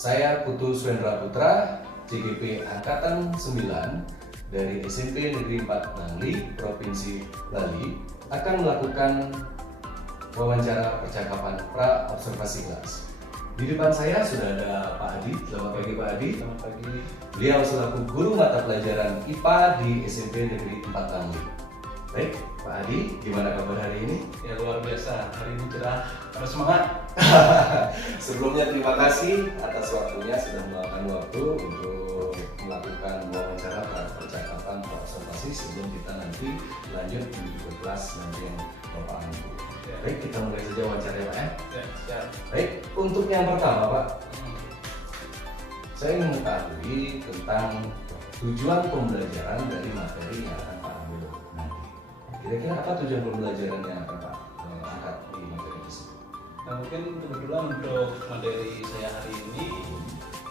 Saya Putu Swendra Putra, CGP Angkatan 9 dari SMP Negeri 4 Nangli, Provinsi Bali, akan melakukan wawancara percakapan pra-observasi kelas. Di depan saya sudah ada Pak Adi. Selamat pagi Pak Adi. Selamat pagi. Beliau selaku guru mata pelajaran IPA di SMP Negeri 4 Nangli. Baik, Pak Adi, gimana kabar hari ini? Ya luar biasa, hari ini cerah, harus semangat. Sebelumnya terima kasih atas waktunya sudah meluangkan waktu untuk melakukan wawancara percakapan observasi sebelum kita nanti lanjut menuju ke kelas nanti yang Bapak ambil. Ya. Baik, kita mulai saja wawancara ya Pak ya. Ya, siap. Baik, untuk yang pertama Pak, saya ingin mengetahui tentang tujuan pembelajaran dari materi yang akan Pak ambil nanti. Kira-kira apa tujuan pembelajaran yang akan Pak angkat di materi tersebut? Nah, mungkin kebetulan untuk materi saya hari ini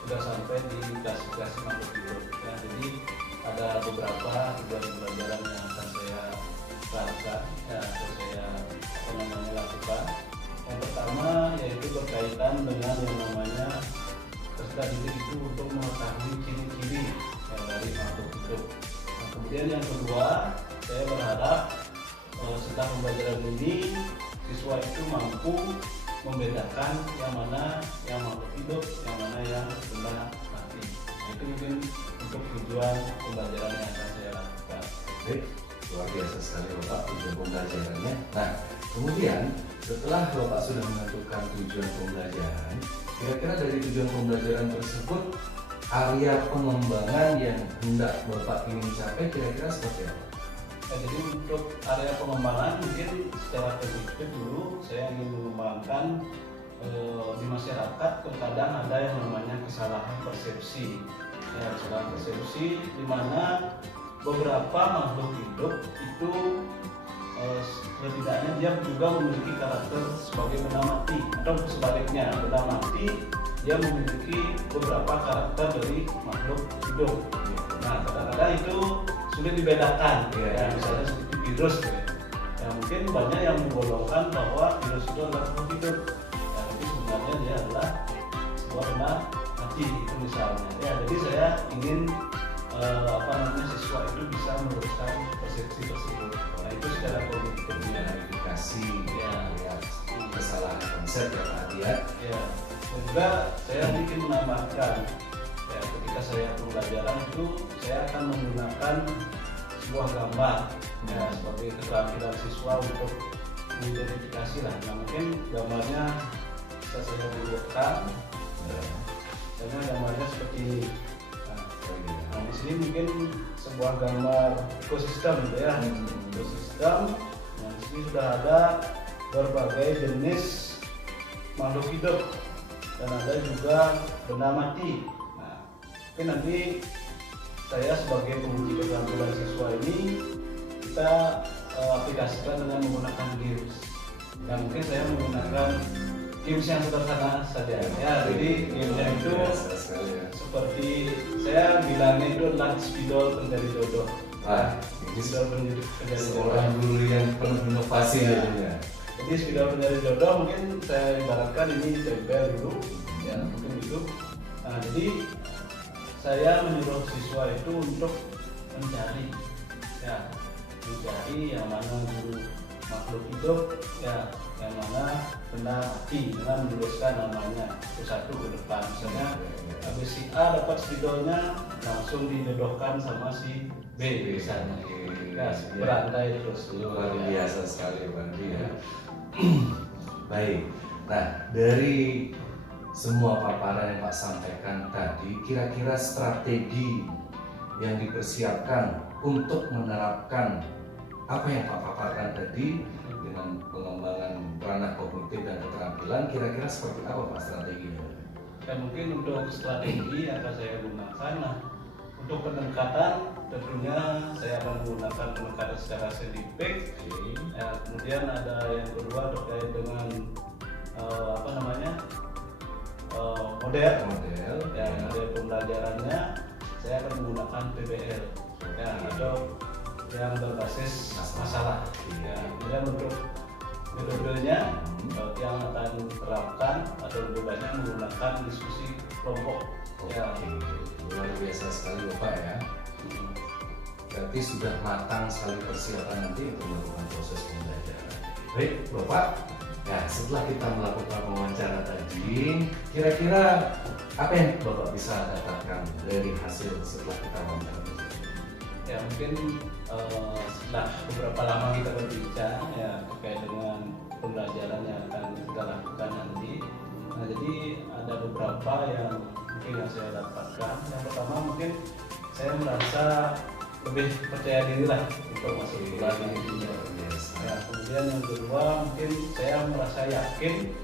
sudah sampai di klasifikasi makhluk hidup. Ya, jadi ada beberapa tujuan pembelajaran yang akan saya lakukan, atau saya lakukan. Yang pertama yaitu berkaitan dengan yang namanya peserta didik itu untuk mengetahui ciri-ciri dari makhluk hidup. Nah, kemudian yang kedua, saya berharap setelah pembelajaran ini siswa itu mampu membedakan yang mana yang makhluk hidup, yang mana yang benda mati. Nah, itu mungkin untuk tujuan pembelajaran yang akan saya lakukan. Baik, luar biasa sekali Bapak tujuan pembelajarannya. Nah, kemudian setelah Bapak sudah menentukan tujuan pembelajaran, kira-kira dari tujuan pembelajaran tersebut area pengembangan yang hendak Bapak ingin capai kira-kira seperti apa? Ya, jadi untuk area pengembangan mungkin secara positif dulu saya ingin mengembangkan di masyarakat. Terkadang ada yang namanya kesalahan persepsi. Ya, kesalahan persepsi di mana beberapa makhluk hidup itu setidaknya dia juga memiliki karakter sebagai benda mati, atau sebaliknya benda mati dia memiliki beberapa karakter dari makhluk hidup. Nah, kadang-kadang itu sulit dibedakan, ya, misalnya seperti virus, ya mungkin banyak yang menggolongkan bahwa virus itu adalah makhluk hidup, ya, tapi sebenarnya dia adalah sebuah benda mati itu misalnya. Ya, jadi saya ingin siswa itu bisa meluruskan persepsi tersebut. Nah, itu secara kognitifnya Klarifikasi ya, kesalahan konsep ya Pak Adi ya. ya. Dan juga saya ingin menambahkan, ya, ketika saya pembelajaran itu saya akan menggunakan sebuah gambar, ya, sebagai keterampilan siswa untuk mengidentifikasi lah. Nah, mungkin gambarnya bisa saya tunjukkan, karena gambarnya seperti ini. Nah, di sini mungkin sebuah gambar ekosistem, gitu ya, ekosistem. Nah, di sini sudah ada berbagai jenis makhluk hidup dan ada juga benda mati. Nah, mungkin nanti saya sebagai penguji keterampilan siswa ini kita aplikasikan dengan menggunakan games. Dan mungkin saya menggunakan games yang sederhana saja. Ya, jadi gamenya itu seperti saya bilangnya itu adalah spidol pencari jodoh. Wah, ini Spidol pencari jodoh. seorang guru yang penuh inovasi ya. Jadi spidol pencari jodoh mungkin saya ibaratkan ini ditempel dulu, ya mungkin itu. Nah, jadi saya menyuruh siswa itu untuk mencari, ya, mencari yang mana guru makhluk hidup, ya, yang mana benda mati dengan menuliskan namanya satu ke depan. Misalnya habis si A dapat spidolnya langsung dijodohkan sama si B misalnya. Ya, berantai terus. Luar biasa sekali Pak Adi ya. Baik, nah dari semua paparan yang Pak sampaikan tadi, kira-kira strategi yang dipersiapkan untuk menerapkan apa yang Pak paparkan tadi dengan pengembangan ranah kognitif dan keterampilan, kira-kira seperti apa Pak strateginya? Dan mungkin untuk strategi yang akan saya gunakan, nah, untuk pendekatan tentunya saya akan menggunakan pendekatan secara saintifik. Ya, kemudian ada yang kedua terkait dengan model, ya, model pembelajarannya saya akan menggunakan PBL, ya, atau yang berbasis masalah. Ya, kemudian untuk metodenya yang akan diterapkan atau lebih banyak menggunakan diskusi kelompok. Ya. Oke, luar biasa sekali Bapak ya. Berarti sudah matang sekali persiapan nanti untuk melakukan proses pembelajaran. Baik Bapak, ya setelah kita melakukan wawancara tadi, kira-kira apa yang Bapak bisa dapatkan dari hasil setelah kita wawancara? Ya mungkin setelah beberapa lama kita berbincang ya terkait dengan pembelajaran yang akan kita lakukan nanti. Nah jadi ada beberapa yang mungkin yang saya dapatkan. Yang pertama mungkin saya merasa lebih percaya diri lah untuk masuk kuliah ini. Ya, kemudian yang kedua mungkin saya merasa yakin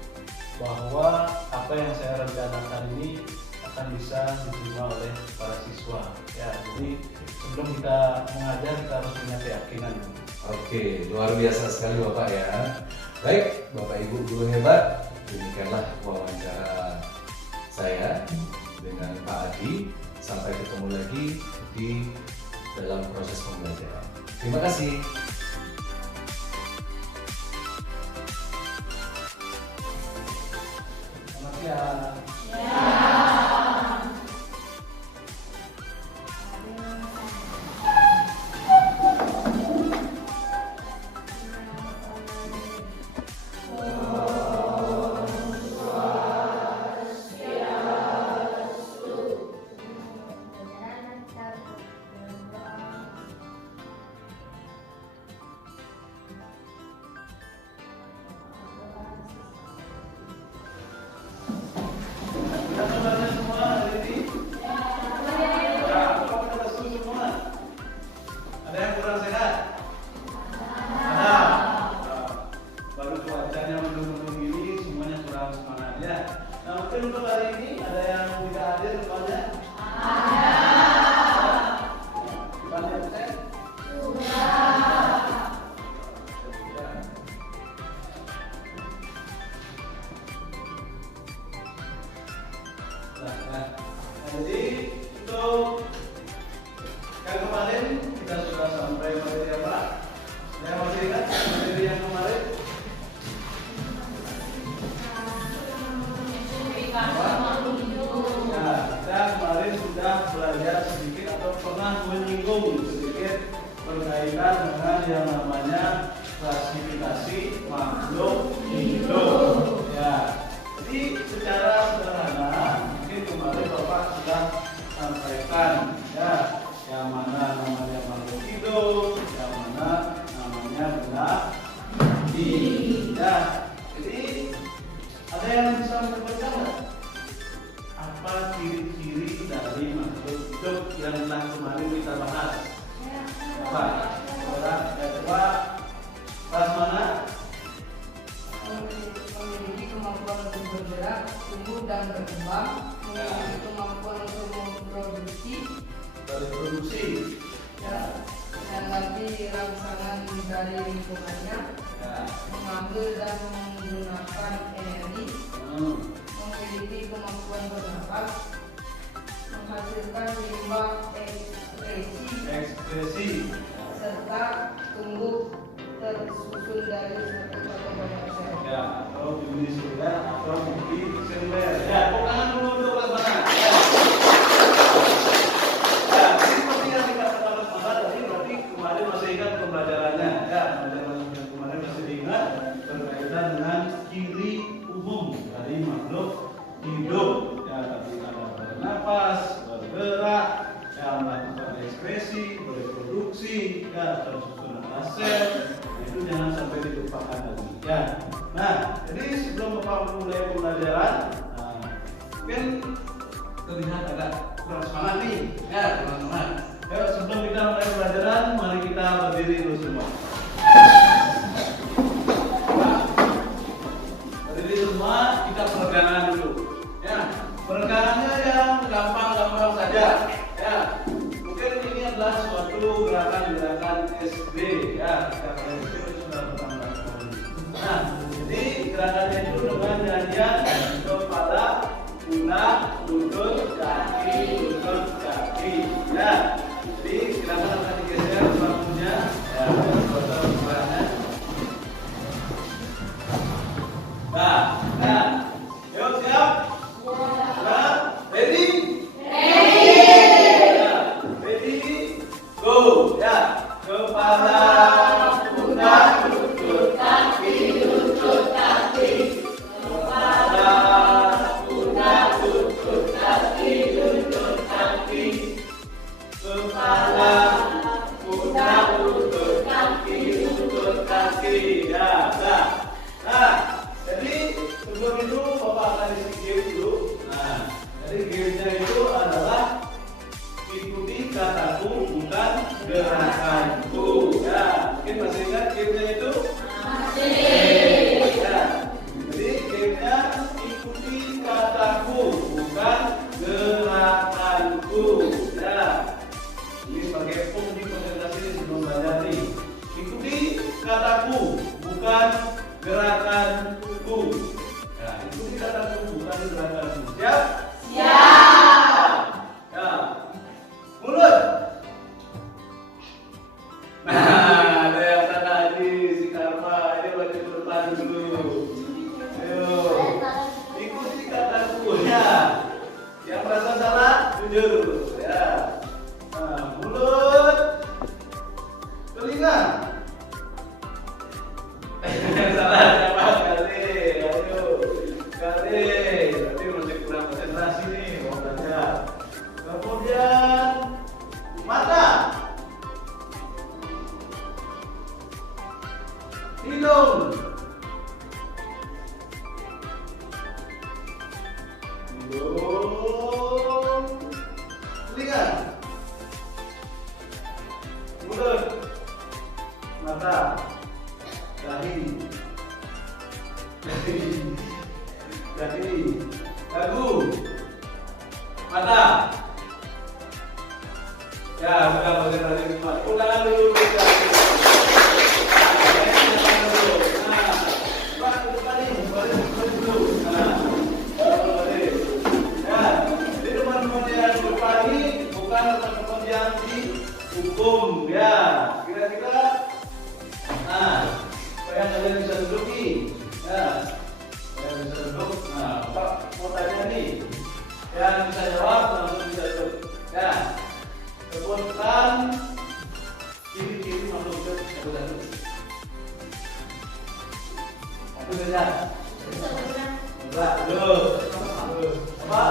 bahwa apa yang saya rencanakan ini akan bisa diterima oleh para siswa. Ya, jadi sebelum kita mengajar kita harus punya keyakinan. Oke, luar biasa sekali Bapak ya. Baik, Bapak Ibu guru hebat, demikianlah wawancara saya dengan Pak Adi. Sampai ketemu lagi di dalam proses pembelajaran. Terima kasih. Selamat siang. Kabarnya semua hari ini? Ya, apakah kita setuju semua? Ada yang kurang sehat? Ada. Baru cuacanya mendung-mendung ini semuanya kurang semangat ya. Nah mungkin untuk hari ini ada yang tidak hadir rupanya? Ada. Gimana Ustaz? Jadi untuk yang kemarin kita sudah sampai materi apa? Saya masih ingat materi yang kemarin? Nah, kita kemarin sudah belajar sedikit atau pernah menyinggung sedikit berkaitan dengan yang namanya klasifikasi makhluk hidup. Ya, jadi secara sederhana mungkin kemarin Bapak sudah sampaikan ya yang mana namanya makhluk hidup, yang mana namanya benda mati. Ya, jadi ada yang bisa menjelaskan nggak? Apa ciri-ciri dari makhluk hidup yang telah kemarin kita bahas? Apa? Orang kedua, bahas mana? Memiliki kemampuan untuk bergerak, tumbuh dan berkembang, memiliki kemampuan untuk Reproduksi. dan nanti rangsangan dari lingkungannya, Ya. mengambil dan menggunakan energi, memiliki kemampuan bernapas, menghasilkan limbah Ekspresi. serta tumbuh tersusun dari satu atau banyak sel. Ya, atau uniseluler atau multiseluler. Ya, tangan dulu untuk kelas mana? Ya, ini seperti yang dikatakan oleh Mas tadi, berarti kemarin masih ingat pembelajarannya. Ya, pembelajaran yang kemarin masih diingat berkaitan dengan ciri umum dari makhluk hidup. Ya, tadi ada bernapas, bergerak, ya, melakukan ekspresi, bereproduksi, ya, tersusun sel. Itu jangan sampai dilupakan lagi. Ya. Nah, jadi sebelum Bapak mulai pembelajaran, mungkin terlihat agak kurang semangat nih, ya teman-teman. Ya, sebelum kita mulai pembelajaran, mari kita berdiri dulu semua. Nah, berdiri semua, kita peregangan dulu. Ya, peregangannya yang gampang-gampang saja. Ya, mungkin ini adalah suatu gerakan-gerakan SD. Ya, gerakan SD sudah bertambah kali. Nah, jadi gerakannya itu dengan nyanyian kepala, pundak, lutut, kaki, lutut, kaki. Ya, jadi gerakan akan digeser kepala, pundak, lutut, kaki, kepala, pundak, lutut, kaki, kepala, pundak, lutut, kaki, ya, dah. Nah, jadi sebelum itu Bapak akan isi game dulu. Nah, jadi gamenya itu adalah ikuti kataku bukan gerakanku. Ya, mungkin masih ingat gamenya itu? Masih. Ya, jadi gamenya ikuti kataku bukan gerakanku. Ya, ini sebagai fungsi konsentrasi sebelum belajar nih. Ikuti kataku bukan gerakanku. Ya, ikuti kataku bukan gerakanku. Siap? Siap. Ya. Mulut. Nah, ada yang tadi si Karma, ayo baca depan dulu. Ayo. Ikuti kataku ya. Yang merasa salah, jujur. Ya. Nah, mulut. Telinga. Salah siapa kali? Ayo. Kali. Berarti masih kurang konsentrasi nih mau belajar. Kemudian mata, hidung, telinga, mulut, mata, dahi, dagu, mata. Ya, sudah konsentrasi semua. Ulangan dulu. Hukum ya, kira-kira supaya kalian bisa duduk nih ya, supaya bisa duduk. Nah, Pak mau tanya nih, yang bisa jawab langsung bisa duduk ya. Sebutkan ciri-ciri makhluk hidup satu-satu. Satu saja. Enggak, duduk. Apa?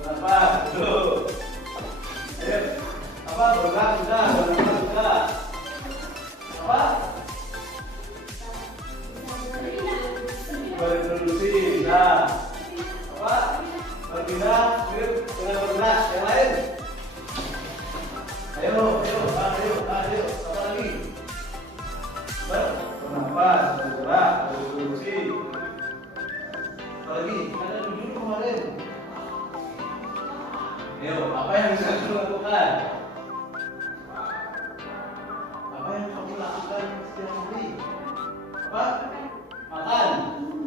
Kenapa? Duduk. Ayo. Apa? Bergerak sudah, bergerak sudah. Apa? Berproduksi. Nah. Apa? Berpindah, dengan bergerak. Yang lain? Ayo. Apa lagi? Bernafas, bergerak, berproduksi. Apa lagi? Ada duduk kemarin. Ayo, apa yang bisa kamu lakukan? Apa yang kamu lakukan setiap hari? Apa? Makan.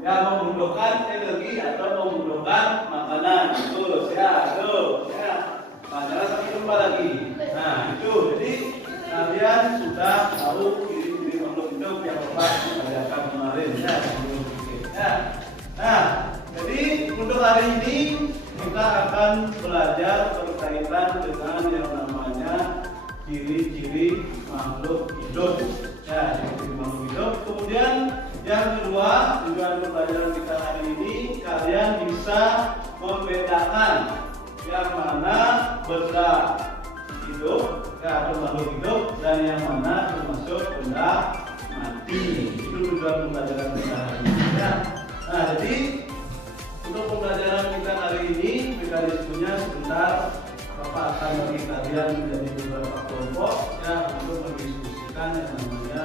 Ya, membutuhkan energi atau membutuhkan makanan. Betul, ya, tuh, ya. Nah, jangan sampai lupa lagi. Nah, itu. Jadi kalian sudah tahu ciri-ciri makhluk hidup yang Bapak ajarkan kemarin ya. Ya. Nah, jadi untuk hari ini kita akan belajar berkaitan dengan yang namanya ciri-ciri makhluk hidup. Ya, ciri-ciri makhluk hidup. Kemudian yang kedua, tujuan pembelajaran kita hari ini kalian bisa membedakan yang mana benda hidup atau makhluk hidup dan yang mana termasuk benda mati. Itu tujuan pembelajaran kita hari ini. Ya. Nah, jadi untuk pembelajaran kita hari ini mekanismenya sebentar Bapak akan bagi kalian menjadi beberapa kelompok ya untuk mendiskusikan yang namanya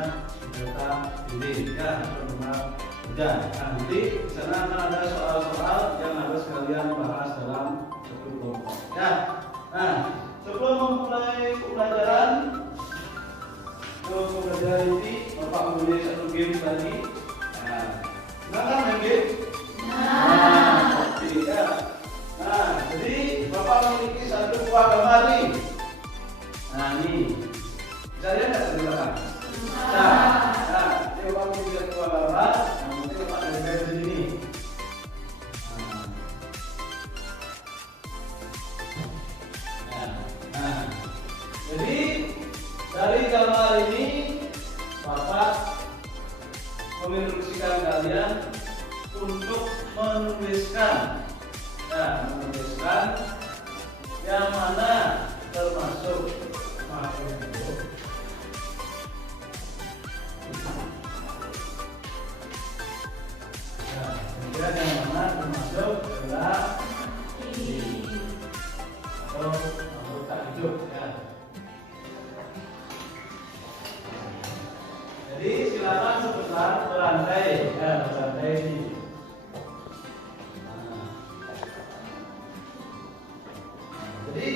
data ini ya benar kerja. Nah, nanti di sana akan ada soal-soal yang harus kalian bahas dalam satu kelompok ya. Nah, sebelum memulai pembelajaran ini Bapak mempunyai satu game tadi. Nah, silakan main game. Nah, jadi Bapak memiliki satu buah gambar nih. Nah, ini bisa lihat nggak sebelah? Nah, ini Bapak memiliki satu buah gambar. Nah, mungkin Bapak ada di sini. Nah, jadi dari gambar ini Bapak menginstruksikan kalian untuk menuliskan, yang mana termasuk makhluk hidup. Kemudian yang mana termasuk adalah atau makhluk tak hidup. Jadi silakan sebentar berantai, berantai ini. Jadi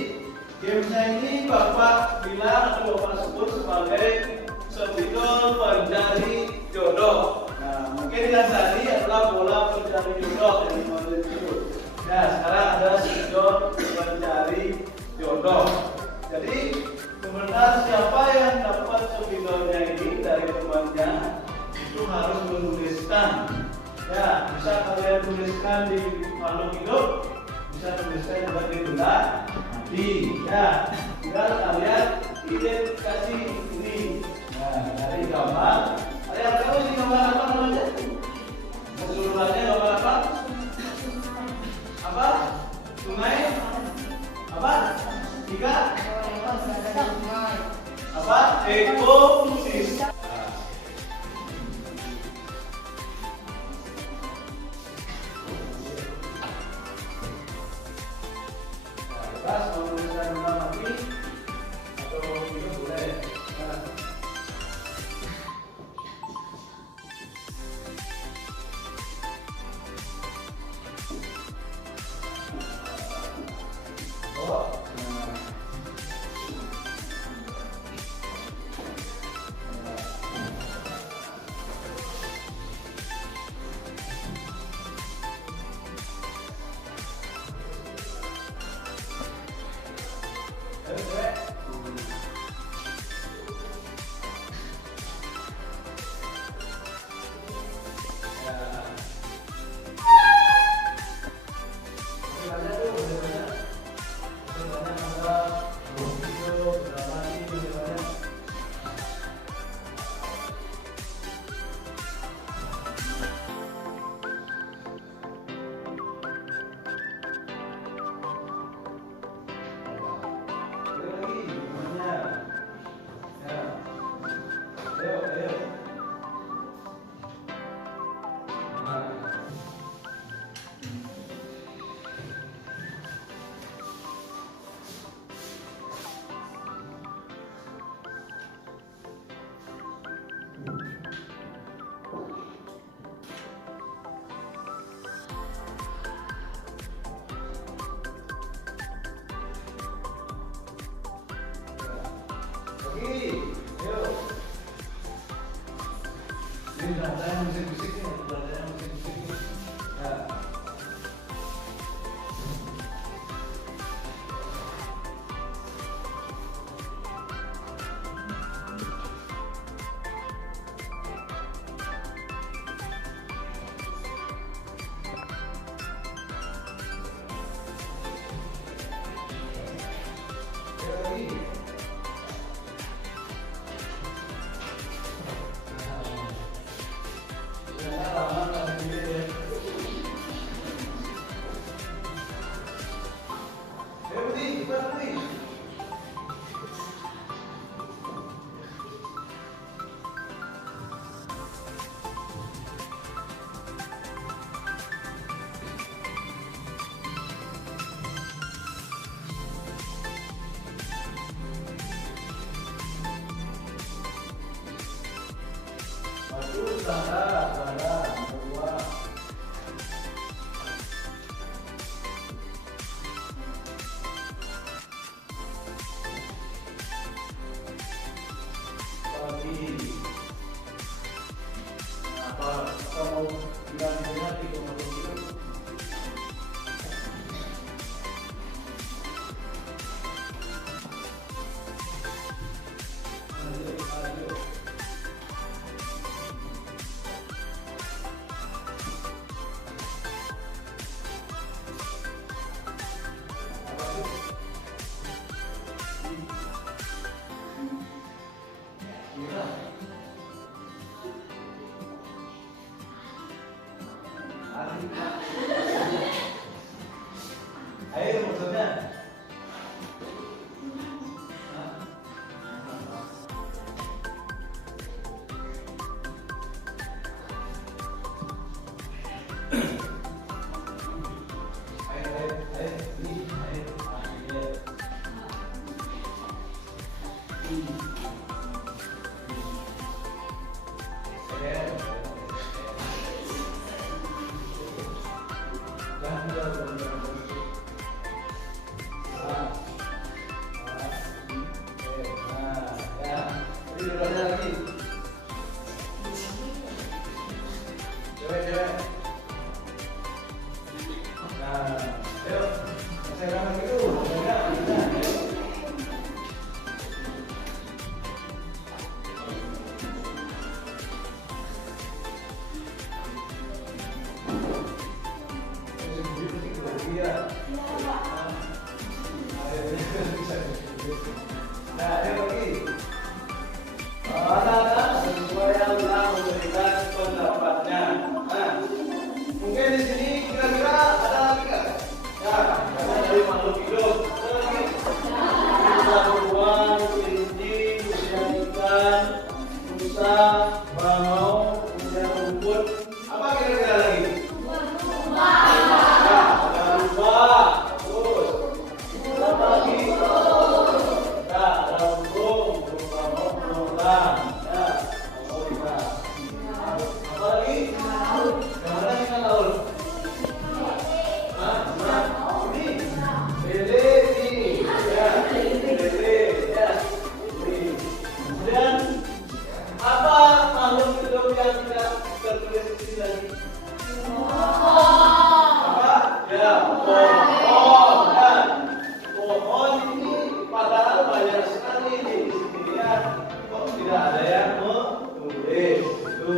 gamesnya ini Bapak bilang atau Bapak sebut sebagai sebidol pencari jodoh. Nah, mungkin yang tadi adalah bola pencari jodoh yang disebut. Nah, sekarang ada sebidol pencari jodoh. Jadi sebenarnya siapa yang dapat sebidolnya ini dari temannya itu harus menuliskan. Ya, bisa kalian tuliskan di makhluk hidup, bisa tuliskan juga di benda mati. Ya, tinggal kalian identifikasi ini. Nah, dari gambar. Kalian tahu ini gambar apa namanya? Keseluruhannya gambar apa? Apa? Sungai? Apa? Tiga? Apa? Ekosistem. Bebas mau tulisan benda mati atau hidup boleh. Ini ada yang musik-musiknya, ada yang musik-musiknya. Ya. Air maksudnya. Mungkin di sini kira-kira ada lagi nggak? Ya, karena dari makhluk hidup. Ada lagi? Burung, kelinci, kemudian ikan, rusa, bangau, kemudian rumput. Apa kira-kira lagi? Ya, ada lumba. Terus, apa lagi? Ya, ada burung, burung bangau, burung elang. Ya, burung ikan. Apa lagi? Yang mana ikan laut? Ini lele ini, ya, lele, ya, ini. Kemudian apa makhluk hidup yang tidak tertulis di sini lagi? Apa? Ya, pohon. Ya. Pohon ini padahal banyak sekali di sini ya. Kok tidak ada yang menulis? Itu.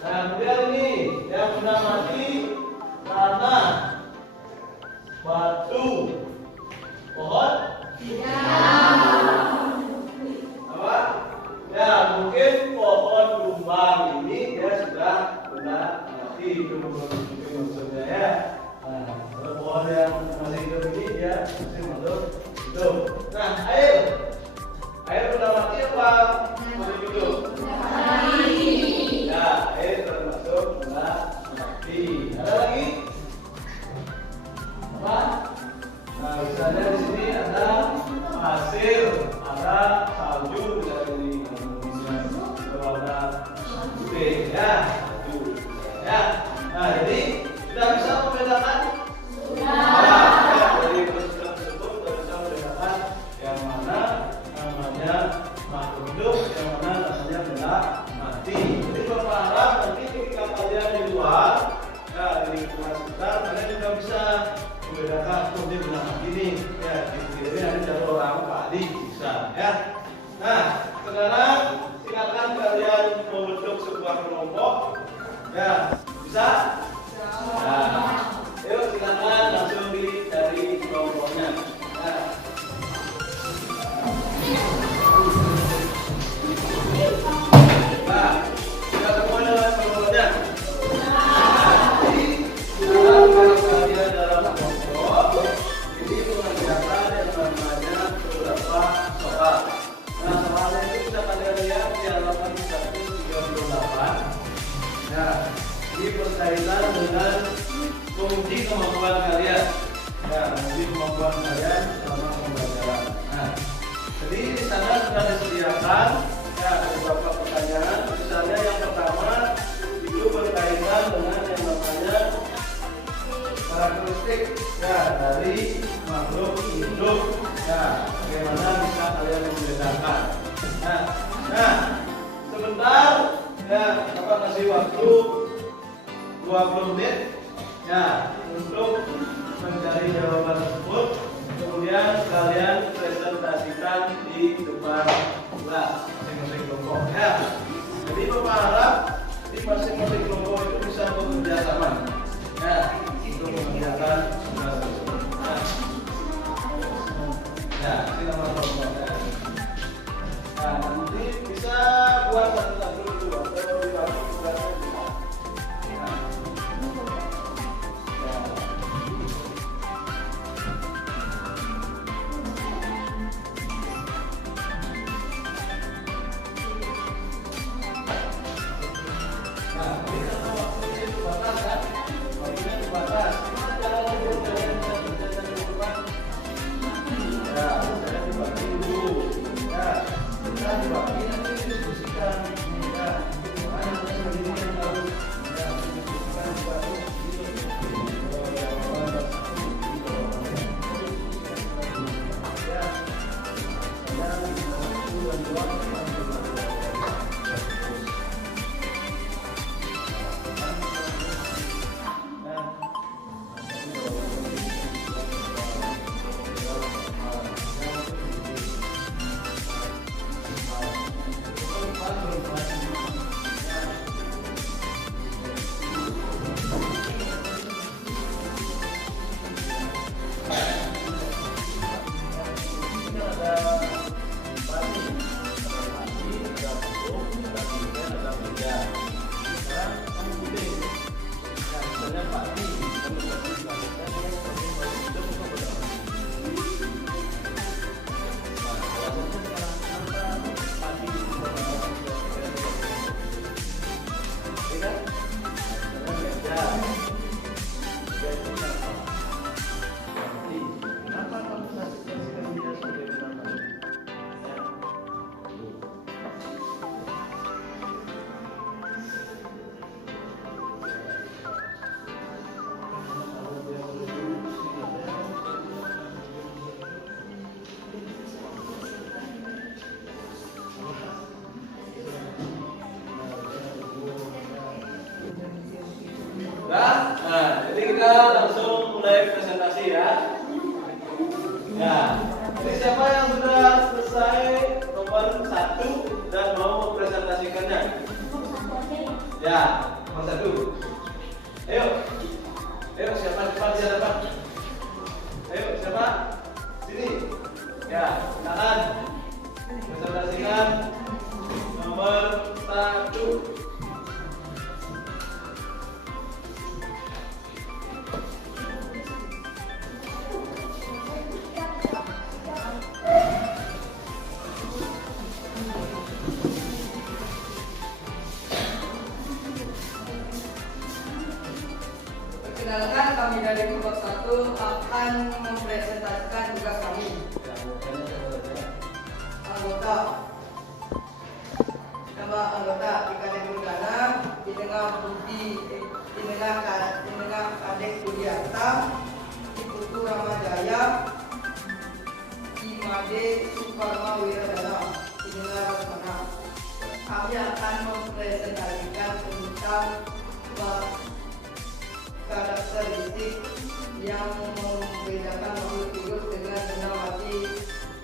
Nah, kemudian ini yang sudah mati tanah, batu, pohon, apa? Ya, mungkin pohon tumbang ini dia sudah pernah mati, itu mungkin maksudnya ya. Nah, kalau pohon yang masih hidup ini dia masih masuk hidup. Nah, air sudah mati apa masih hidup? Ya, air termasuk sudah mati. Ada lagi? Apa? Nah, misalnya di sini ada pasir, ada salju, misalnya di Indonesia berwarna putih, ya, salju. Ya, nah jadi kita bisa membedakan. Ya, dari persoalan tersebut kita bisa membedakan yang mana namanya makhluk hidup, yang mana namanya benda mati. Jadi berharap nanti ketika kalian di luar, ya di lingkungan sekitar, kalian juga bisa membedakan ini benda mati ini. Ya, di sini ada jalur orang padi bisa, ya. Nah, sekarang silakan kalian membentuk sebuah kelompok. Ya, bisa? Nah, yuk silakan langsung dari kelompoknya. Ya. Nah, kita semua dengan kelompoknya. Jadi, kalau kalian dalam kelompok, ini mengerjakan yang namanya beberapa soal. Nah, soalnya itu bisa kalian lihat di halaman 138. Nah, ini berkaitan dengan menguji kemampuan kalian. Ya, menguji kemampuan kalian selama pembelajaran. Nah, jadi di sana sudah disediakan ya beberapa pertanyaan. Misalnya yang pertama itu berkaitan dengan yang namanya karakteristik ya dari makhluk hidup. Ya, bagaimana bisa kalian membedakan. Nah, sebentar ya, Bapak kasih waktu 20 menit ya untuk mencari jawaban tersebut. Kemudian kalian presentasikan di depan kelas masing-masing kelompok ya. Jadi Bapak harap di masing-masing kelompok itu bisa bekerja sama ya untuk mengerjakan tugas tersebut. Ya, ini nama kelompoknya. Nah, nanti bisa buat satu-satu dulu atau dibagi beratnya bisa. Ya. Nah, ini karena waktunya terbatas kan? Waktunya terbatas. Kita jangan ngobrol kalian bisa berjalan di depan. Ya, saya dibagi dulu. Ya, kita dibagi nanti diskusikan. Ya, mana yang harus ya diskusikan dibagi. Ya, saya waktu dan ruang Nah, jadi kita langsung mulai presentasi ya. Ya, jadi siapa yang sudah selesai nomor 1 dan mau mempresentasikannya? Ya, nomor 1. Ayo, ayo siapa cepat di hadapan? Ayo siapa? Sini. Ya, silakan presentasikan nomor 1. Perkenalkan, kami dari kelompok 1 akan mempresentasikan tugas kami. Anggota. Nama anggota Ikatan Perdana di tengah Budi, di tengah Kadek Budiarta, di Putu Ramadjaya, Imade Suparma Wiradana, di tengah Rasmana. Kami akan mempresentasikan tentang karakteristik yang membedakan makhluk hidup dengan benda mati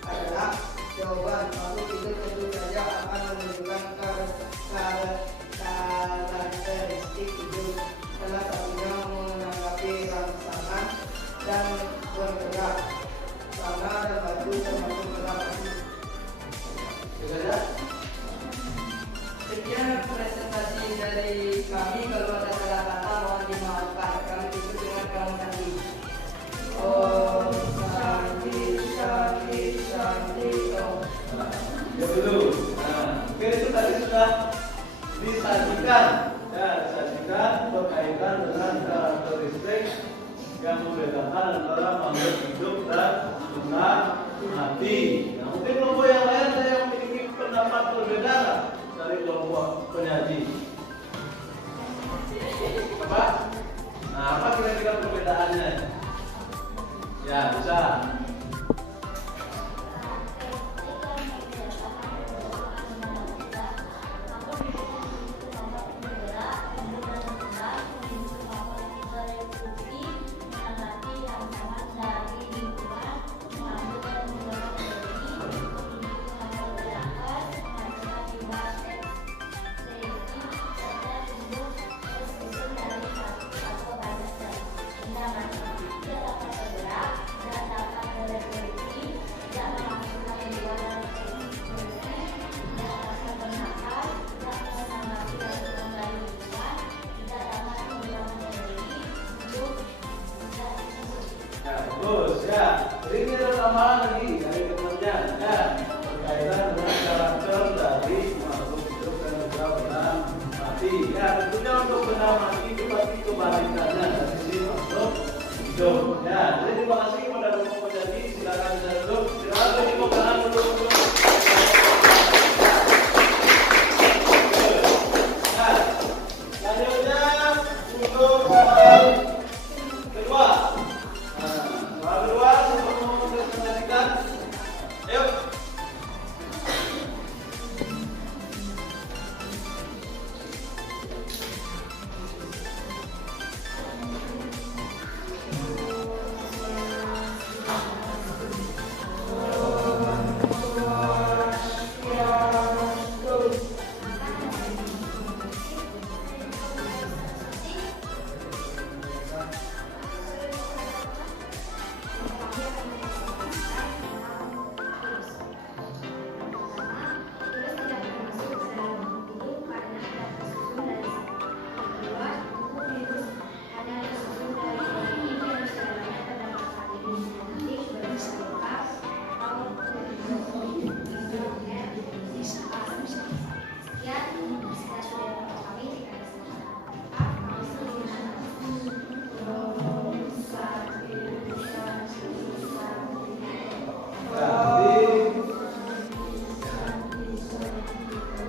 adalah jawaban. Makhluk hidup tentu saja akan menunjukkan karakteristik hidup. Salah satunya menanggapi rangsangan dan bergerak. Tanah dan batu termasuk benda mati. Sekian presentasi dari kami. Kalau ada salah kata mohon dimaafkan. Kami tutup dengan kamu tadi. Om Shanti Shanti Shanti Om. Ya dulu. Nah, oke itu tadi sudah disajikan. Ya, disajikan berkaitan dengan karakteristik yang membedakan antara makhluk hidup dan benda mati. Nah, mungkin kelompok yang lain ada yang memiliki pendapat berbeda dari kelompok penyaji. Apa? Nah, apa kira-kira perbedaannya? Ya, bisa.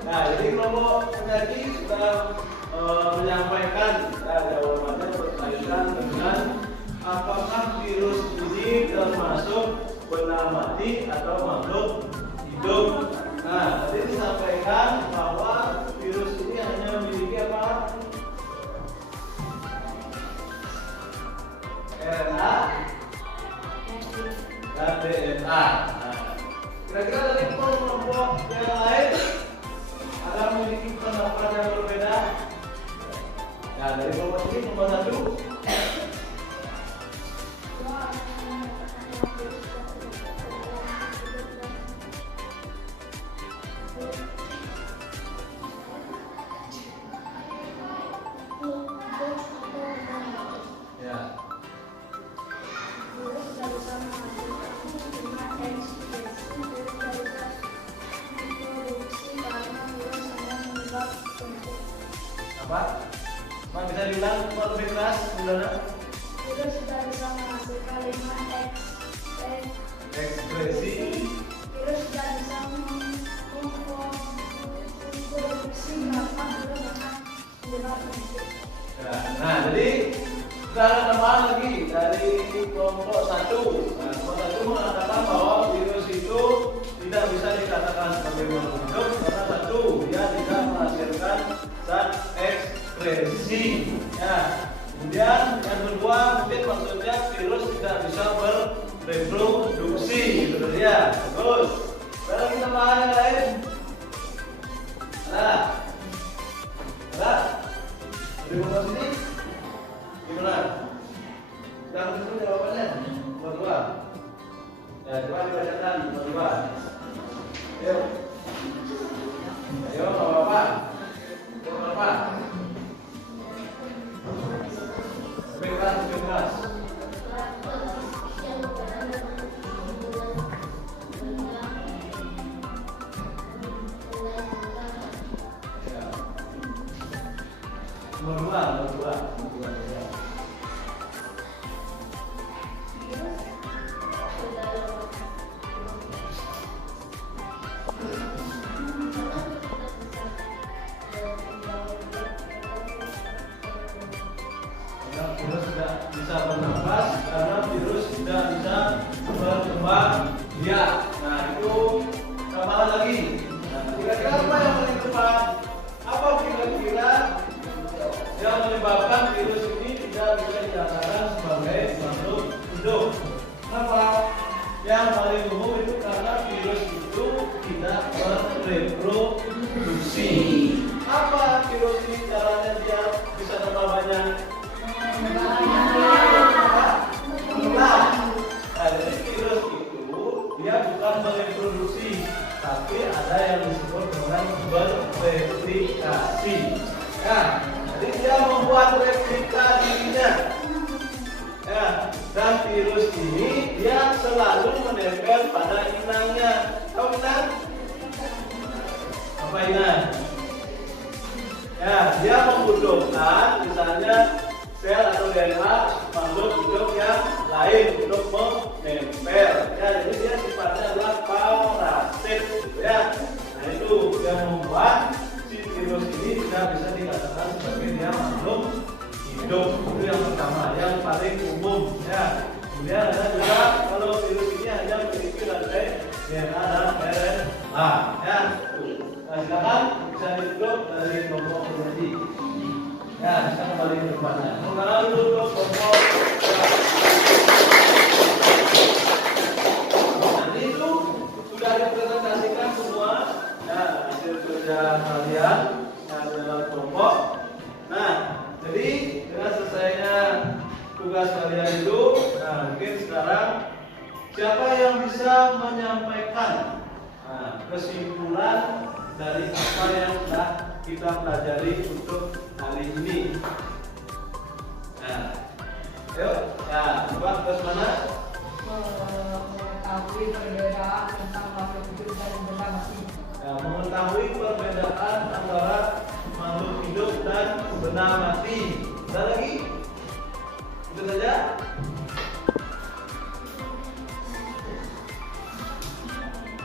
Jadi kelompok penyaji sudah menyampaikan jawabannya berkaitan dengan apakah virus ini termasuk benda mati atau makhluk hidup. Nah, tadi disampaikan bahwa virus ini hanya memiliki apa? RNA dan DNA. Kira-kira dari kelompok yang lain ada memiliki pendapat yang berbeda? Nah, dari kelompok ini nomor 1. Apa? Bisa diulang lebih keras, Saudara? Virus sudah bisa menghasilkan 5 ekspresi. Virus sudah bisa memproduksi berapa virus dengan menyebabkan penyakit. Nah, jadi kita ada tambahan lagi dari kelompok 1. Nah, kelompok 1 mengatakan bahwa virus itu tidak bisa dikatakan sebagai makhluk hidup karena 1, dia tidak menghasilkan zat ekskresi. Ya. Kemudian yang kedua mungkin maksudnya virus tidak bisa bereproduksi, gitu ya. Bagus. Sekarang kita bahas yang lain. Ada? Di bawah sini gimana? Kita harus dulu jawabannya. Nomor 2. Ya, coba dibacakan nomor 2. Ayo. Ayo, Bapak. Berapa? Lebih keras. Nomor 2. Virus tidak bisa bernafas karena virus tidak bisa berkembang biak. Nah, itu tambahan lagi. Nah, kira-kira apa yang paling tepat? Apa kira-kira yang menyebabkan virus ini tidak bisa dikatakan sebagai makhluk hidup? Kenapa? Yang paling umum itu karena virus itu tidak bereproduksi. Apa virus ini caranya dia bisa tambah banyak? Jadi virus itu dia bukan bereproduksi, tapi ada yang disebut dengan bereplikasi. Ya, jadi dia membuat replika dirinya. Ya, dan virus ini dia selalu menempel pada inangnya. Tahu inang? Apa inang? Ya, dia membutuhkan misalnya sel atau DNA makhluk hidup yang lain untuk menempel. Ya, jadi dia sifatnya adalah parasit, gitu ya. Nah, itu yang membuat si virus ini tidak bisa dikatakan sebagai dia makhluk hidup. Itu yang pertama, yang paling umum. Ya. Kemudian ada juga kalau virus ini hanya memiliki rantai DNA dan RNA. Ya. Nah, silakan bisa ditutup dari kelompok penyaji. Ya, bisa kembali ke depannya. Sekarang dulu untuk kelompok. Nanti itu sudah dipresentasikan semua. Ya, hasil kerja kalian yang dalam kelompok. Nah, jadi dengan selesainya tugas kalian itu, nah mungkin sekarang siapa yang bisa menyampaikan kesimpulan dari apa yang sudah kita pelajari untuk hari ini. Nah, yuk, ya, coba terus mana? Mengetahui perbedaan tentang makhluk hidup dan benda mati. Nah, mengetahui perbedaan antara makhluk hidup dan benda mati. Ada lagi? Itu saja.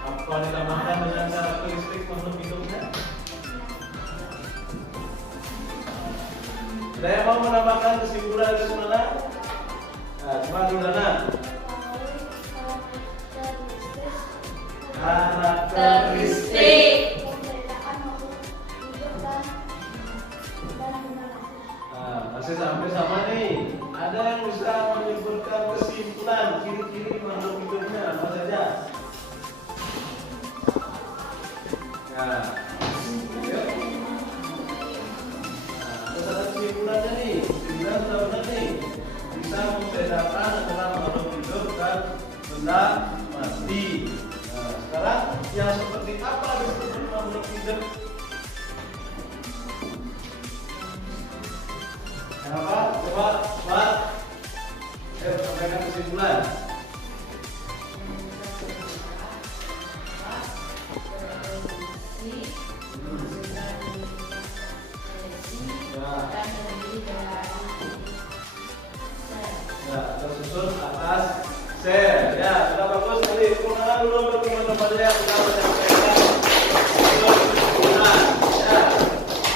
Apa ditambahkan dengan karakteristik makhluk hidupnya? Ada yang mau menambahkan kesimpulan? Nah, coba gimana? Karakteristik. Nah, masih sampai sama nih. Ada yang bisa menyebutkan kesimpulan ciri-ciri makhluk hidupnya apa saja? Nah, ada kesimpulannya nih. Kesimpulan sudah benar nih. Bisa membedakan antara makhluk hidup dan benda mati. Nah, sekarang yang seperti apa disebut makhluk hidup? Apa? Coba, sampaikan kesimpulan. Ya, tersusun atas sel. Ya, sudah bagus sekali. Kemudian dulu untuk teman-teman yang sudah menyampaikan kesimpulan. Ya,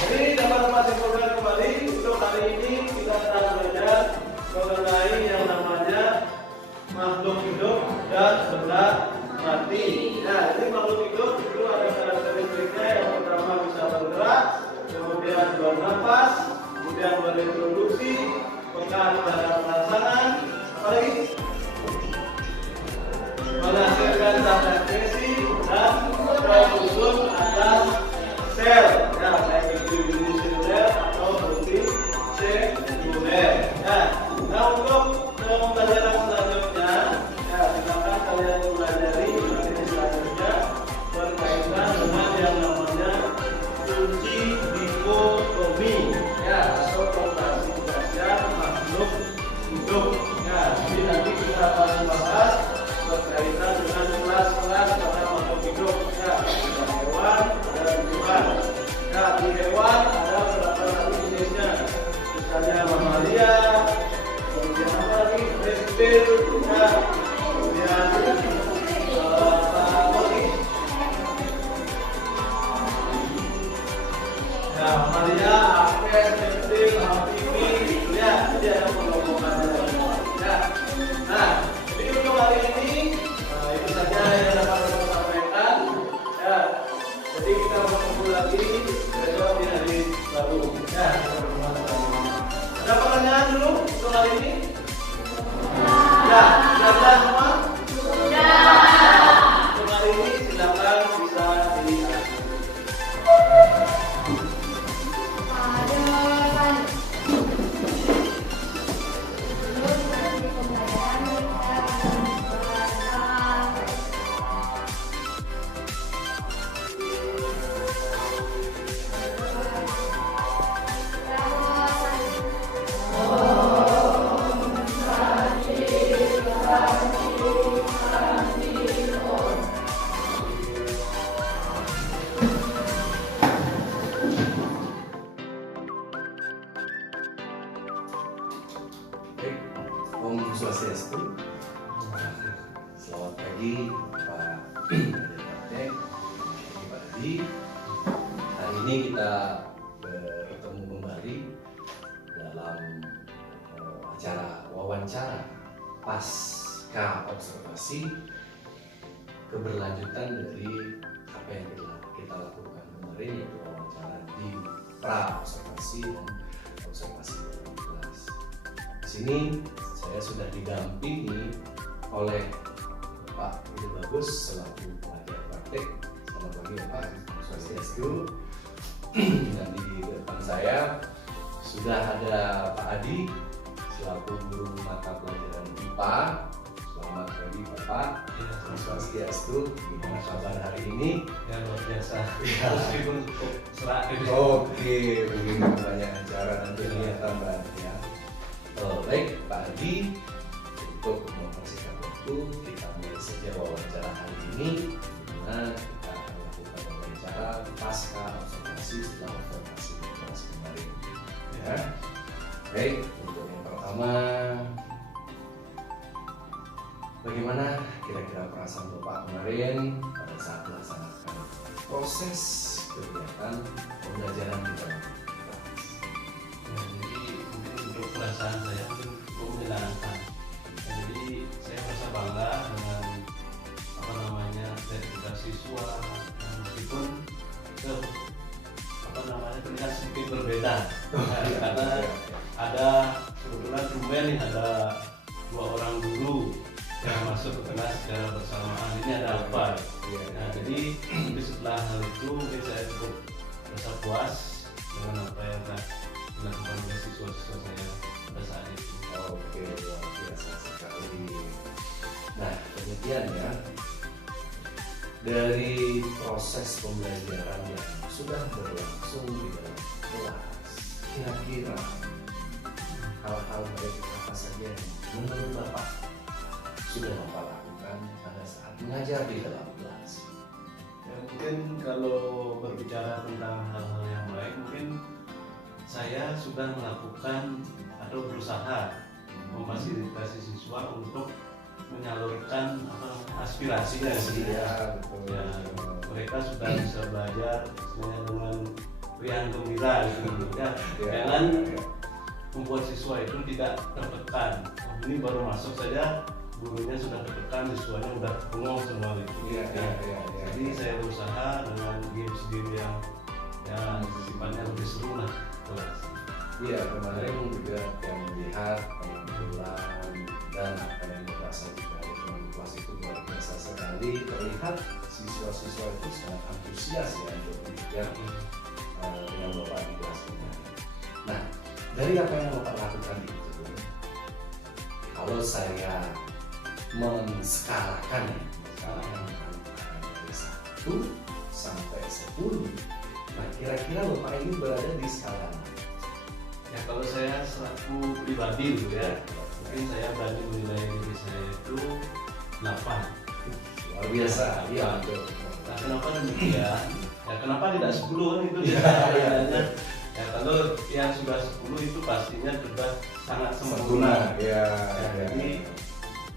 jadi dapat simpulkan kembali untuk hari ini kita akan belajar mengenai yang namanya makhluk hidup dan benda mati. Ya, jadi makhluk hidup itu ada karakteristiknya. Yang pertama bisa bergerak, kemudian bernafas, kemudian bereproduksi, pekan terhadap rangsangan, apalagi menghasilkan zat besi dan tersusun atas sel, ya baik itu uniseluler atau multiseluler. Ya, nah untuk pembelajaran selanjutnya, ya silakan kalian pelajari materi selanjutnya berkaitan dengan yang namanya kunci dikotomi, ya atau kontasi makhluk hidup. Ya, jadi nanti kita akan membahas berkaitan dengan kelas-kelas pada makhluk hidup. Ya, ada hewan, ada tumbuhan. Ya, di hewan ada beberapa lagi jenisnya. Misalnya mamalia, kemudian apa lagi? Reptil, ya, kemudian apa lagi? Ya, mamalia, apes, reptil, amfibi, ya, jadi ada pengelompokannya. Ya, nah, jadi untuk hari ini itu saja yang dapat saya sampaikan. Ya, jadi kita bertemu lagi besok di hari baru. Ya, kita bertemu lagi. Ada pertanyaan dulu untuk hari ini? Ya, sudah semua? Untuk hari ini silakan bisa dilihat. Baik, Om Swastiastu. Selamat pagi Pak Adik, Pak Adi. Hari ini kita bertemu kembali dalam acara wawancara pasca observasi keberlanjutan dari apa yang kita lakukan kemarin, yaitu wawancara di pra observasi dan observasi kelas. Di sini saya sudah didampingi oleh Pak Ide Bagus selaku pengajar praktek. Selamat pagi Pak, Swastiastu. Dan di depan saya sudah ada Pak Adi selaku guru mata pelajaran IPA. Selamat pagi Bapak, Swastiastu. Gimana kabar hari ini? Ya, luar biasa. Ya. Meskipun serak gitu. Oke, begini banyak acara nanti ya tambahan ya. Baik Pak Adi, untuk mempersingkat waktu kita mulai saja wawancara hari ini, dimana kita akan lakukan wawancara bicara pasca observasi setelah observasi kelas kemarin. Ya. Baik, untuk yang pertama, bagaimana kira-kira perasaan Bapak kemarin pada saat melaksanakan proses kegiatan pembelajaran di dalam kelas? Ya, jadi mungkin untuk perasaan saya mungkin cukup menyenangkan. Ya, jadi saya merasa bangga dengan apa namanya sertifikat siswa, meskipun terlihat sedikit berbeda. Karena ada kebetulan tumben nih ada 2 orang guru yang masuk ke kelas secara bersamaan. Ini ada apa? Nah, jadi setelah hal itu mungkin saya cukup merasa puas dengan apa yang telah dilakukan oleh siswa-siswa saya pada saat itu. Oke, luar biasa sekali. Nah, kemudian ya, dari proses pembelajaran yang sudah berlangsung di dalam kelas, kira-kira hal-hal baik apa saja yang menurut Bapak sudah Bapak lakukan pada saat mengajar di dalam kelas? Ya, mungkin kalau berbicara tentang hal-hal yang baik, mungkin saya sudah melakukan atau berusaha memfasilitasi siswa untuk menyalurkan aspirasinya. Betul. Ya, mereka sudah bisa belajar sebenarnya dengan riang gembira gitu. Ya, jangan membuat siswa itu tidak tertekan. Ini baru masuk saja gurunya sudah tertekan, siswanya udah bengong semua gitu. Jadi saya berusaha dengan games-game yang sifatnya lebih seru lah. Iya, kemarin juga yang melihat penampilan dan apa yang Bapak sajikan di dalam kelas itu luar biasa sekali. Terlihat siswa-siswa itu sangat antusias ya untuk belajar dengan Bapak di kelas kemarin. Nah, dari apa yang Bapak lakukan itu, kalau saya menskalakan dari 1 sampai 10, nah kira-kira Bapak ini berada di skala mana? Ya, kalau saya selaku pribadi gitu ya, mungkin saya berani menilai diri saya itu 8. Luar biasa, iya betul. Nah, kenapa demikian? Ya, kenapa tidak 10 kan itu Iya, pertanyaannya. Ya, kalau yang sudah 10 itu pastinya sudah sangat sempurna. Ya, Jadi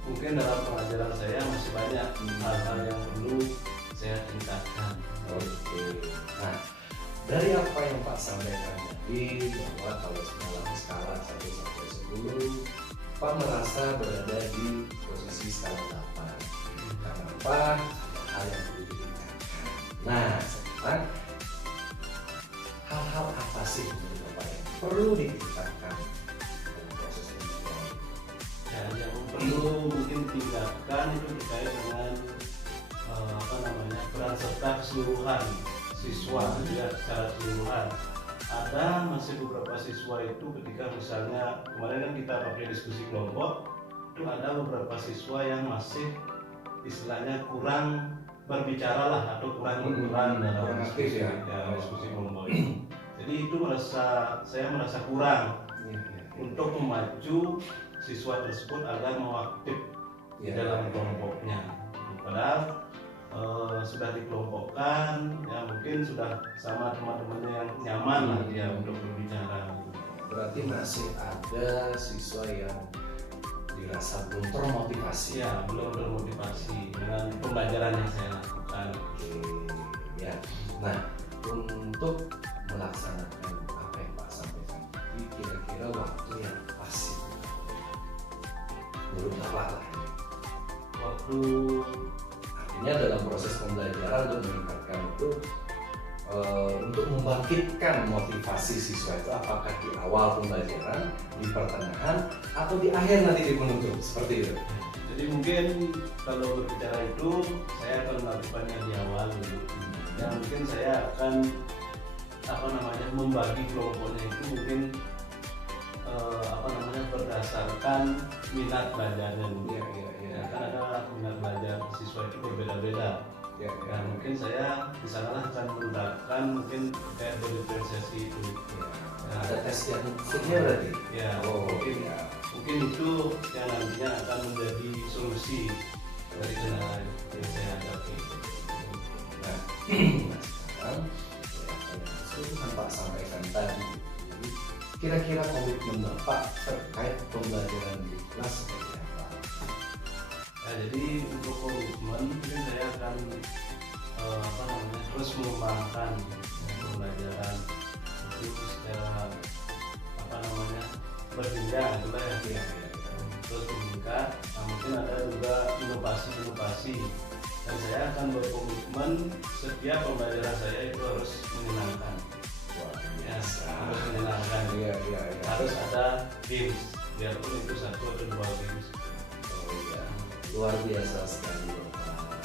mungkin dalam pengajaran saya masih banyak hal-hal yang perlu saya tingkatkan. Oke. Nah, dari apa yang Pak sampaikan tadi bahwa kalau dalam skala 1 sampai 10, Pak merasa berada di posisi skala 8. Karena apa? Hal yang perlu ditingkatkan. Nah, sekarang hal-hal apa sih menurut Bapak yang perlu ditingkatkan dalam proses pendidikan? Ya, yang perlu mungkin tingkatkan itu terkait dengan peran serta keseluruhan siswa ya, secara keseluruhan. Ada masih beberapa siswa itu ketika misalnya kemarin kan kita pakai diskusi kelompok, itu ada beberapa siswa yang masih istilahnya kurang berbicara lah atau kurang berperan dalam diskusi, diskusi kelompok itu. Jadi itu saya merasa kurang untuk memacu siswa tersebut agar mau aktif di dalam kelompoknya. Padahal sudah dikelompokkan, ya mungkin sudah sama teman-temannya yang nyaman lah dia untuk berbicara. Berarti masih ada siswa yang dirasa belum termotivasi. Ya, belum termotivasi dengan pembelajaran yang saya lakukan. Oke, ya. Nah, untuk melaksanakan apa yang Pak sampaikan tadi, kira-kira waktu yang pas menurut Bapak lah ya. Waktu Artinya dalam proses pembelajaran untuk meningkatkan itu untuk membangkitkan motivasi siswa itu apakah di awal pembelajaran, di pertengahan, atau di akhir nanti di penutup seperti itu. jadi mungkin kalau berbicara itu saya akan melakukannya di awal dulu. Ya mungkin saya akan membagi kelompoknya itu mungkin berdasarkan minat belajarnya dulu. Ya, kan ada minat belajar siswa itu berbeda-beda. Ya, mungkin saya di sanalah akan menggunakan mungkin kayak diferensiasi itu. Ada tes yang sebenarnya berarti. Ya, mungkin itu yang nantinya akan menjadi solusi dari kendala yang saya hadapi. Nah, sekarang tadi, kira-kira komitmen Bapak terkait pembelajaran di kelas seperti apa? Ya, jadi untuk komitmen ini saya akan terus mengembangkan pembelajaran itu secara berjenjang itulah ya. Terus meningkat. Nah, mungkin ada juga inovasi-inovasi dan saya akan berkomitmen setiap pembelajaran saya itu harus menyenangkan. Wah, Ya, biasa. harus menyenangkan. Iya. Harus ada games, biarpun itu 1 atau 2 games. Oh iya, luar biasa sekali Bapak.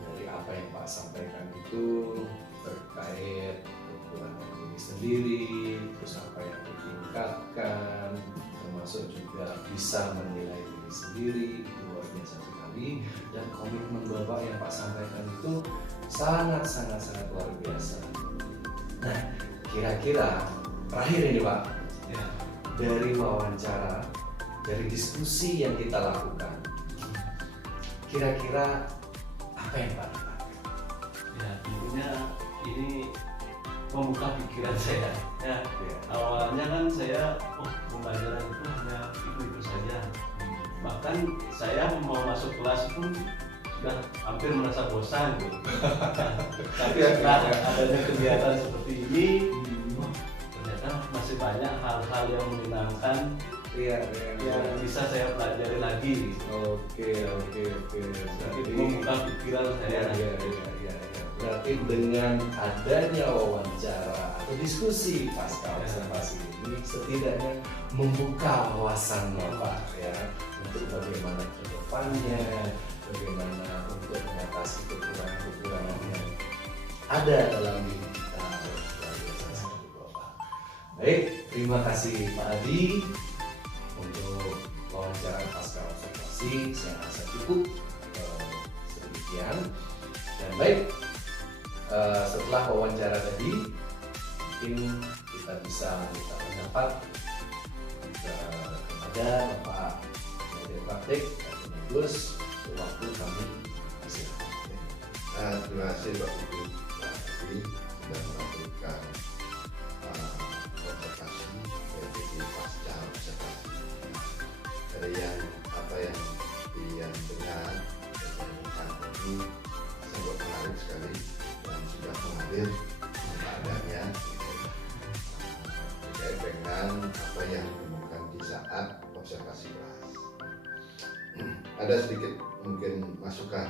Dari apa yang Pak sampaikan itu terkait kekurangan diri sendiri, terus apa yang ditingkatkan, termasuk juga bisa menilai diri sendiri, itu luar biasa sekali. Dan komitmen Bapak yang Pak sampaikan itu sangat luar biasa. Nah, kira-kira terakhir ini Pak, Ya. dari wawancara, dari diskusi yang kita lakukan, kira-kira apa yang Pak dapatkan? Ya, tentunya ini membuka pikiran saya. Ya, Ya. awalnya kan saya, pembelajaran itu hanya itu saja. Bahkan saya mau masuk kelas pun sudah hampir merasa bosan gitu. Nah, tapi setelah adanya kegiatan seperti ini, ternyata masih banyak hal-hal yang menyenangkan Iya. yang bisa saya pelajari lagi. Oke. Jadi membuka pikiran saya. Iya. Berarti dengan adanya wawancara atau diskusi pasca observasi ini setidaknya membuka wawasan Bapak ya untuk bagaimana ke depannya, bagaimana untuk mengatasi kekurangan yang ada dalam diri kita. Luar biasa sekali Bapak. Baik, terima kasih Pak Adi untuk wawancara pasca observasi. Saya rasa cukup sedemikian. Dan baik, setelah wawancara tadi mungkin kita bisa minta pendapat kepada Bapak Manajer Praktik Bagus. Waktu kami silakan. Terima kasih Pak Ibu Pak Adi sudah melakukan observasi yaitu pasca observasi. Dari apa yang dengar ini sangat menarik sekali dan sudah mengalir adanya terkait dengan apa yang ditemukan di saat observasi kelas. Ada sedikit mungkin masukan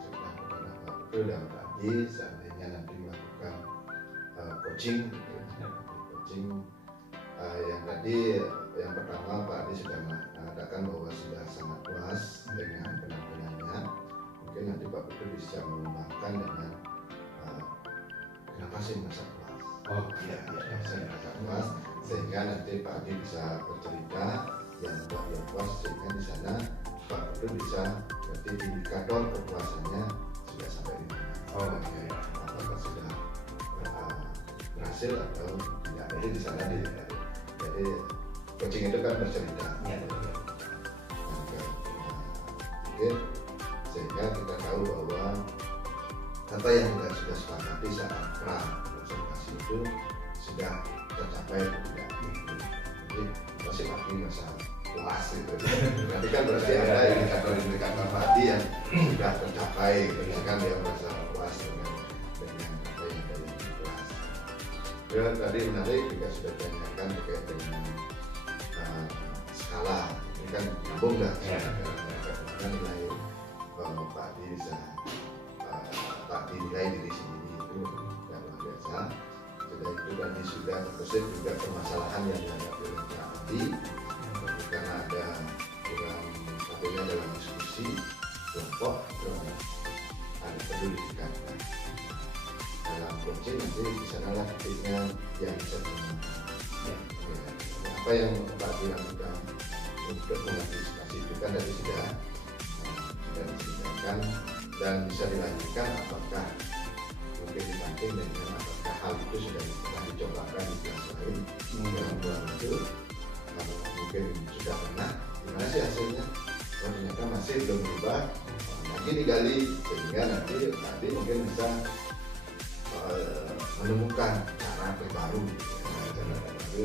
kepada Pak Ibu dan Pak Adi seandainya nanti melakukan coaching yang tadi yang pertama Pak Adi sudah mengatakan bahwa sudah sangat puas dengan penampilannya. Mungkin nanti Pak Putu bisa mengembangkan dengan kenapa sih merasa puas? Saya merasa puas sehingga nanti Pak Adi bisa bercerita yang membuat dia puas sehingga di sana Pak Putu bisa berarti indikator kepuasannya sudah sampai di mana. Apakah sudah berhasil atau tidak? Jadi di sana jadi coaching itu kan bercerita. Mungkin sehingga kita tahu bahwa apa yang kita sudah sepakati saat pra observasi itu sudah tercapai atau tidak. Jadi masing-masing masa puas itu. Nanti kan berarti ada indikator tadi yang sudah tercapai, misalkan dia merasa puas dengan apa yang dari kelas. Ya, tadi menarik juga sudah ditanyakan terkait dengan skala. Ini kan nyambung dah. Nilai Pak Adi bisa dinilai diri sendiri itu yang luar biasa. Sudah itu tadi sudah terbesit juga permasalahan yang dihadapi oleh Pak Adi karena ada kurang satunya dalam diskusi kelompok ada perlu ditingkatkan dalam coaching. Nanti di sanalah titiknya yang bisa dimanfaatkan. Apa yang Pak Adi lakukan untuk mengantisipasi itu kan tadi sudah disediakan dan bisa dilanjutkan apakah mungkin dibanding dengan apakah hal itu sudah pernah dicobakan di kelas lain yang bulan itu kalau mungkin sudah pernah gimana sih hasilnya, ternyata masih belum berubah, lagi digali sehingga nanti mungkin bisa menemukan cara baru, cara-cara baru.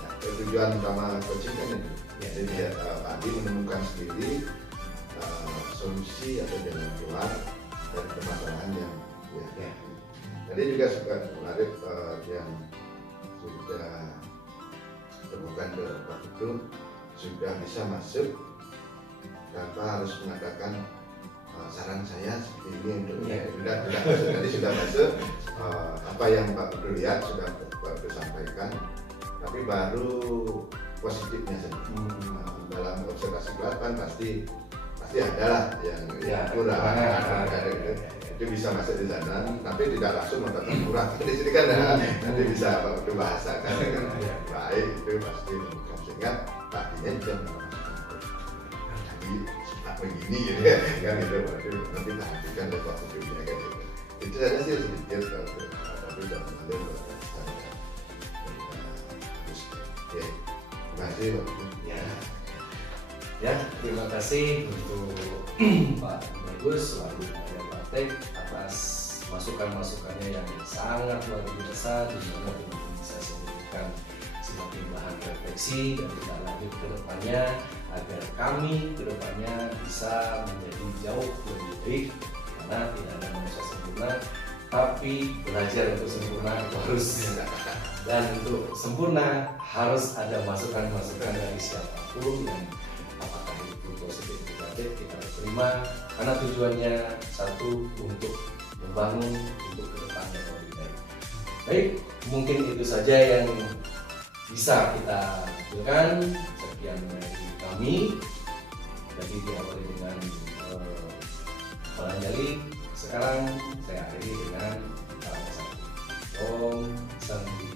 Nah, tujuan utama coaching kan itu. Jadi dia Pak Adi menemukan sendiri solusi atau jalan keluar dari permasalahan yang ya. Tadi juga suka menarik yang sudah temukan ke Pak itu sudah bisa masuk tanpa harus mengatakan saran saya seperti ini untuk sudah masuk, tadi sudah masuk apa yang Pak Udo lihat sudah Pak Udo sampaikan, tapi baru positifnya saja. Dalam observasi kelas kan pasti ada lah yang kurang, itu bisa masuk di sana, tapi tidak langsung mengatakan kurang. Di sini kan nanti bisa Pak Udo bahasakan dengan baik, itu pasti bukan, sehingga tadinya juga begini gitu kan itu nanti perhatikan dari Pak Udo kan itu saja sih sedikit tapi sudah mengalir terus ya terima kasih Pak Udo. Ya, terima kasih untuk Pak Bagus selaku Panitia Praktek atas masukan-masukannya yang sangat luar biasa, di mana bisa memberikan sebagai bahan refleksi dan kita lanjut ke depannya agar kami ke depannya bisa menjadi jauh lebih baik, karena tidak ada manusia sempurna, tapi belajar untuk sempurna itu harus dan untuk sempurna harus ada masukan-masukan dari siapapun, dan apakah itu positif atau negatif kita harus terima, karena tujuannya satu, untuk membangun untuk ke depannya lebih baik. Baik, mungkin itu saja yang bisa kita tampilkan. Sekian dari kami. Tadi diawali dengan Palanjali. Sekarang saya akhiri dengan salam satu. Om Santi.